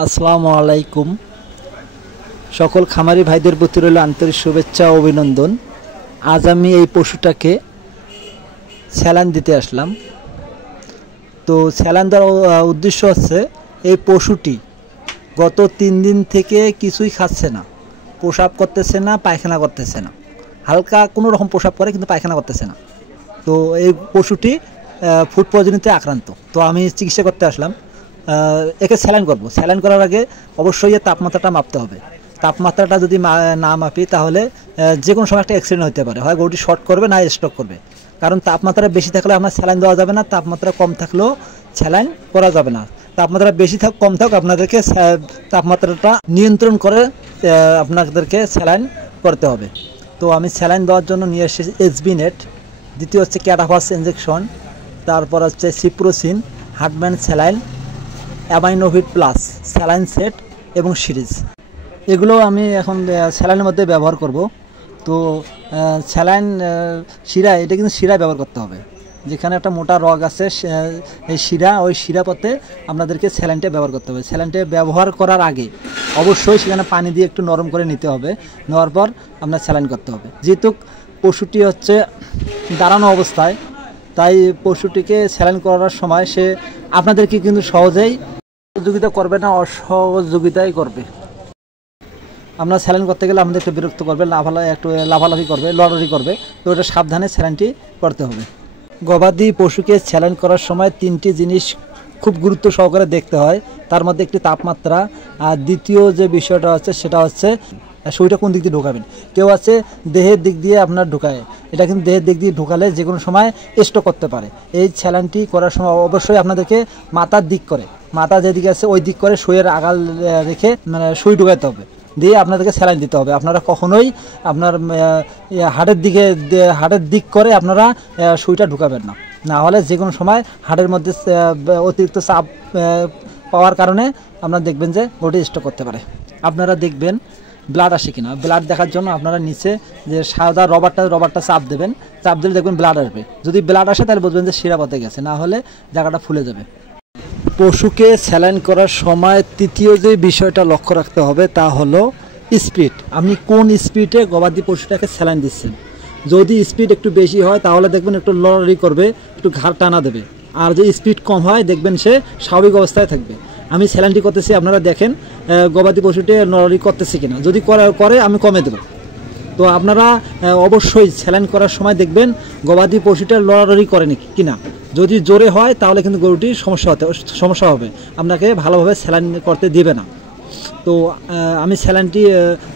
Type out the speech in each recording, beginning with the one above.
আসসালামু আলাইকুম। সকল খামারি ভাইদের প্রতি রইল আন্তরিক শুভেচ্ছা ও অভিনন্দন। আজ আমি এই পশুটাকে স্যালাইন দিতে আসলাম। তো স্যালাইন দেওয়ার উদ্দেশ্য হচ্ছে এই পশুটি গত 3 দিন থেকে কিছুই খাচ্ছে না, প্রসাব করতেছে না, পায়খানা করতেছে না। হালকা কোনো রকম প্রসাব করে কিন্তু পায়খানা করতেছে না। তো এই পশুটি ফুড পয়জনিংতে আক্রান্ত। তো আমি চিকিৎসা করতে আসলাম। একে স্যালাইন করব। স্যালাইন করার আগে অবশ্যই তাপমাত্রাটা মাপতে হবে। তাপমাত্রাটা যদি না মাপি তাহলে যে কোনো সময় একটা অ্যাক্সিডেন্ট হতে পারে, হয় গরুটি শর্ট করবে না স্ট্রোক করবে। কারণ তাপমাত্রা বেশি থাকলে আপনার স্যালাইন দেওয়া যাবে না, তাপমাত্রা কম থাকলেও স্যালাইন করা যাবে না। তাপমাত্রা বেশি কম থাক আপনাদেরকে তাপমাত্রাটা নিয়ন্ত্রণ করে আপনাদেরকে স্যালাইন করতে হবে। তো আমি স্যালাইন দেওয়ার জন্য নিয়ে এসেছি এসবি নেট, দ্বিতীয় হচ্ছে ক্যাটাফাস ইঞ্জেকশন, তারপর হচ্ছে Ciprocin, হার্টম্যান saline, Aminovit plus saline set এবং সিরিজ। এগুলো আমি এখন স্যালাইনের মধ্যে ব্যবহার করব। তো স্যালাইন শিরা, এটা কিন্তু শিরা ব্যবহার করতে হবে। যেখানে একটা মোটা রগ আছে এই শিরা, ওই শিরা পথে আপনাদেরকে স্যালাইনটা ব্যবহার করতে হবে। স্যালাইনটা ব্যবহার করার আগে অবশ্যই সেখানে পানি দিয়ে একটু নরম করে নিতে হবে। নেওয়ার পর আপনার স্যালাইন করতে হবে। যেহেতু পশুটি হচ্ছে দাঁড়ানো অবস্থায়, তাই পশুটিকে স্যালাইন করার সময় সে আপনাদেরকে কিন্তু সহজেই সহযোগিতা করবে না, অসহযোগিতাই করবে। আপনার স্যালাইন করতে গেলে আমাদের একটু বিরক্ত করবে, একটু লাফালাফি করবে, লড়াড়ি করবে। তো ওটা সাবধানে স্যালাইনটি করতে হবে। গবাদি পশুকে স্যালাইন করার সময় 3টি জিনিস খুব গুরুত্ব সহকারে দেখতে হয়। তার মধ্যে একটি তাপমাত্রা, আর দ্বিতীয় যে বিষয়টা হচ্ছে সেটা হচ্ছে শরীরটা কোন দিক দিয়ে ঢোকাবেন। কেউ আছে দেহের দিক দিয়ে আপনার ঢোকায়, এটা কিন্তু দেহের দিক দিয়ে ঢোকালে যে কোনো সময় স্ট্রোক করতে পারে। এই স্যালাইনটি করার সময় অবশ্যই আপনাদেরকে মাথার দিক করে, মাথা যেদিকে আছে ওই দিক করে সুইয়ের আগাল রেখে মানে সুই ঢোকাতে হবে, দিয়ে আপনাদেরকে স্যালাইন দিতে হবে। আপনারা কখনোই আপনার হাড়ের দিক করে আপনারা সুইটা ঢুকাবেন না, না হলে যে কোনো সময় হাড়ের মধ্যে অতিরিক্ত চাপ পাওয়ার কারণে আপনারা দেখবেন যে ওটি স্ট্রোক করতে পারে। আপনারা দেখবেন ব্লাড আসে কিনা। ব্লাড দেখার জন্য আপনারা নিচে যে সাদা রবারটা চাপ দেবেন, চাপ দিলে দেখবেন ব্লাড আসবে। যদি ব্লাড আসে তাহলে বুঝবেন যে শিরা পথে গেছে, না হলে জায়গাটা ফুলে যাবে। পশুকে স্যালাইন করার সময় তৃতীয় যে বিষয়টা লক্ষ্য রাখতে হবে তা হলো স্পিড। আপনি কোন স্পিডে গবাদি পশুটাকে স্যালাইন দিচ্ছেন। যদি স্পিড একটু বেশি হয় তাহলে দেখবেন একটু লড়াড়ি করবে, একটু ঘাড় টানা দেবে। আর যদি স্পিড কম হয় দেখবেন সে স্বাভাবিক অবস্থায় থাকবে। আমি স্যালাইনটি করতেছি, আপনারা দেখেন গবাদি পশুটি লড়াড়ি করতেছে কিনা। যদি করে আমি কমে দেবো। তো আপনারা অবশ্যই স্যালাইন করার সময় দেখবেন গবাদি পশুটা লড়াড়ি করেনি কিনা। যদি জোরে হয় তাহলে কিন্তু গরুটির সমস্যা হবে, আপনাকে ভালোভাবে স্যালাইন করতে দিবে না। তো আমি স্যালাইনটি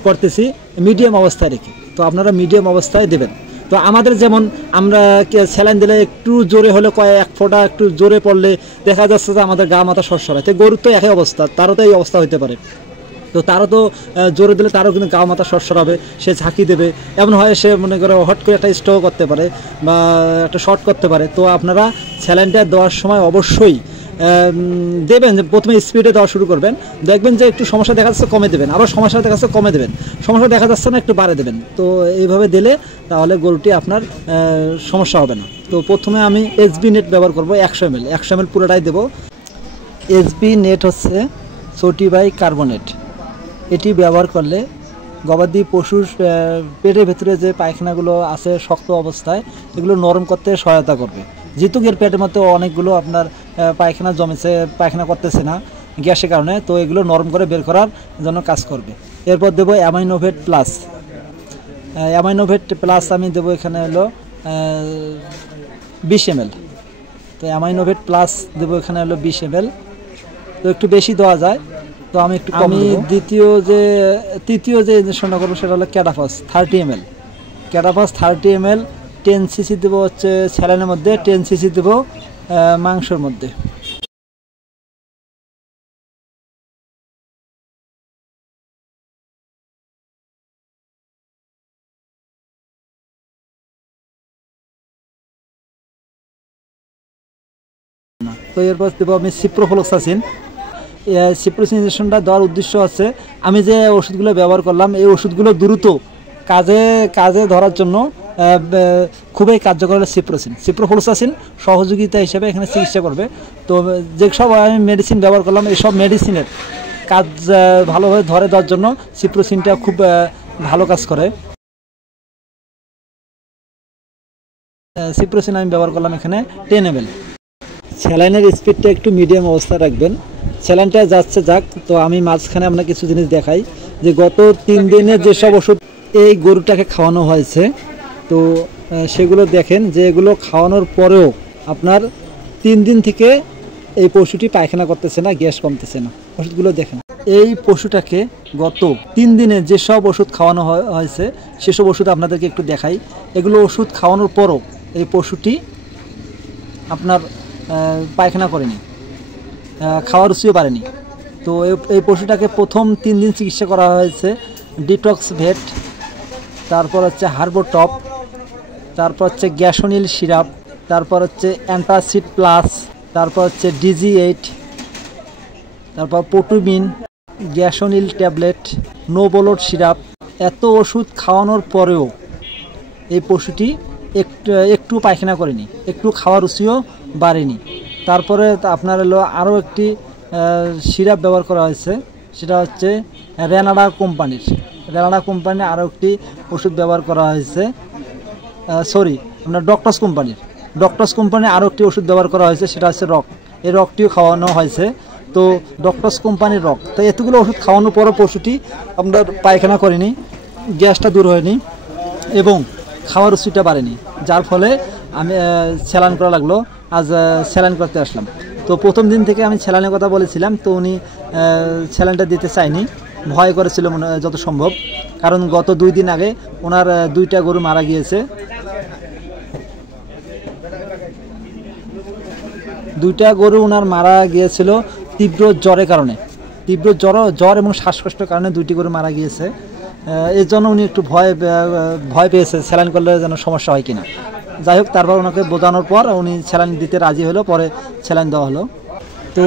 করতেছি মিডিয়াম অবস্থায় রেখে। তো আপনারা মিডিয়াম অবস্থায় দেবেন। তো আমাদের যেমন আমরা স্যালাইন দিলে একটু জোরে হলে এক ফোঁটা একটু জোরে পড়লে দেখা যাচ্ছে যে আমাদের গা মাথা সরসরায়। তো গরুর তো একই অবস্থা, তারও তো এই অবস্থা হতে পারে। তো তারও তো জোরে দিলে তারও কিন্তু গা মাথা সরসর হবে, সে ঝাঁকি দেবে। এমন হয় সে মনে করে হট করে একটা স্ট্রোক করতে পারে বা একটা শর্ট করতে পারে। তো আপনারা স্যালাইনটা দেওয়ার সময় অবশ্যই দেবেন যে প্রথমে স্পিডে দেওয়া শুরু করবেন। দেখবেন যে একটু সমস্যা দেখা যাচ্ছে কমে দেবেন, আবার সমস্যা দেখা যাচ্ছে কমে দেবেন, সমস্যা দেখা যাচ্ছে না একটু বাড়ে দেবেন। তো এইভাবে দিলে তাহলে গরুটি আপনার সমস্যা হবে না। তো প্রথমে আমি এসবি নেট ব্যবহার করব 100 ml পুরোটাই দেবো। এসবি নেট হচ্ছে সোডিয়াম এটি ব্যবহার করলে গবাদি পশুর পেটের ভেতরে যে পায়খানাগুলো আছে শক্ত অবস্থায় এগুলো নরম করতে সহায়তা করবে। যেহেতু এর পেটের মধ্যে অনেকগুলো আপনার পায়খানা জমেছে, পায়খানা করতেছে না গ্যাসের কারণে, তো এগুলো নরম করে বের করার জন্য কাজ করবে। এরপর দেবো অ্যামাইনোভেট প্লাস আমি দেবো এখানে হলো 20 ml। তো অ্যামাইনোভেট প্লাস দেবো এখানে হলো 20 ml। তো একটু বেশি দেওয়া যায়, তো আমি একটু কম দেব। তৃতীয় যে ইঞ্জেকশনটা করবো সেটা হলো ক্যাটাফাস 30 ml। ক্যাটাফাস 30 ml 10 cc দেবো হচ্ছে স্যালাইনের মধ্যে, 10 cc দেবো মাংসের মধ্যে। তো এরপর দেবো আমি সিপ্রোফ্লক্সাসিন। সিপ্রোসিন ইঞ্জেকশনটা দেওয়ার উদ্দেশ্য আছে আমি যে ওষুধগুলো ব্যবহার করলাম এই ওষুধগুলো দ্রুত কাজে ধরার জন্য খুবই কার্যকর হলো সিপ্রোফ্লক্সাসিন সহযোগিতা হিসেবে এখানে চিকিৎসা করবে। তো যেসব আমি মেডিসিন ব্যবহার করলাম এই সব মেডিসিনের কাজ ভালোভাবে ধরে দেওয়ার জন্য সিপ্রোসিনটা খুব ভালো কাজ করে। সিপ্রোসিন আমি ব্যবহার করলাম এখানে 10 ml। স্যালাইনের স্পিডটা একটু মিডিয়াম অবস্থায় রাখবেন। স্যালাইনটা যাচ্ছে যাক, তো আমি মাঝখানে আপনাকে কিছু জিনিস দেখাই যে গত 3 দিনে যেসব ওষুধ এই গরুটাকে খাওয়ানো হয়েছে, তো সেগুলো দেখেন যে এগুলো খাওয়ানোর পরেও আপনার 3 দিন থেকে এই পশুটি পায়খানা করতেছে না, গ্যাস কমতেছে না। ওষুধগুলো দেখেন। এই পশুটাকে গত 3 দিনে যেসব ওষুধ খাওয়ানো হয়েছে সেসব ওষুধ আপনাদেরকে একটু দেখাই। এগুলো ওষুধ খাওয়ানোর পরও এই পশুটি আপনার পায়খানা করেনি, খাওয়ার রুচিও পারেনি। তো এই পশুটাকে প্রথম 3 দিন চিকিৎসা করা হয়েছে ডিটক্স ভেট, তারপর হচ্ছে হার্বোটপ, তারপর হচ্ছে গ্যাসোনিল সিরাপ, তারপর হচ্ছে অ্যান্টাসিড প্লাস, তারপর হচ্ছে DG8, তারপর পোটুমিন, গ্যাসোনিল ট্যাবলেট, নোবোলোড সিরাপ। এত ওষুধ খাওয়ানোর পরেও এই পশুটি একটু পায়খানা করেনি, একটু খাওয়ার রুচিও বাড়েনি। তারপরে আপনার হলো আরও একটি সিরাপ ব্যবহার করা হয়েছে, সেটা হচ্ছে রেনাডা কোম্পানির আরও একটি ওষুধ ব্যবহার করা হয়েছে। আপনার ডক্টরস কোম্পানির আরও একটি ওষুধ ব্যবহার করা হয়েছে, সেটা হচ্ছে রক। এই রকটিও খাওয়ানো হয়েছে। তো ডক্টরস কোম্পানির রক, তো এতগুলো ওষুধ খাওয়ানোর পরও পশুটি আপনার পায়খানা করেনি, গ্যাসটা দূর হয়নি এবং খাওয়ার রুচিটা বাড়েনি, যার ফলে আমি স্যালাইন করা লাগলো। আজ স্যালাইন করতে আসলাম। তো প্রথম দিন থেকে আমি স্যালাইনের কথা বলেছিলাম, তো উনি স্যালাইনটা দিতে চায়নি, ভয় করেছিল যত সম্ভব। কারণ গত 2 দিন আগে ওনার 2টা গরু মারা গিয়েছে। 2টা গরু ওনার মারা গিয়েছিল তীব্র জ্বরের কারণে। জ্বর এবং শ্বাসকষ্টের কারণে 2টি গরু মারা গিয়েছে। এর জন্য উনি একটু ভয় পেয়েছে স্যালাইন করলে যেন সমস্যা হয় কিনা। যাই হোক, তারপর ওনাকে বোঝানোর পর উনি স্যালাইন দিতে রাজি হলো, পরে স্যালাইন দেওয়া হলো। তো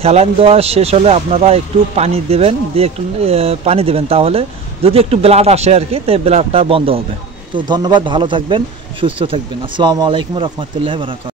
স্যালাইন দেওয়া শেষ হলে আপনারা একটু পানি দেবেন, তাহলে যদি একটু ব্লাড আসে আর কি, তো ব্লাডটা বন্ধ হবে। তো ধন্যবাদ, ভালো থাকবেন, সুস্থ থাকবেন। আসসালামু আলাইকুম রহমতুল্লাহি ওয়া বারাকাতুহু।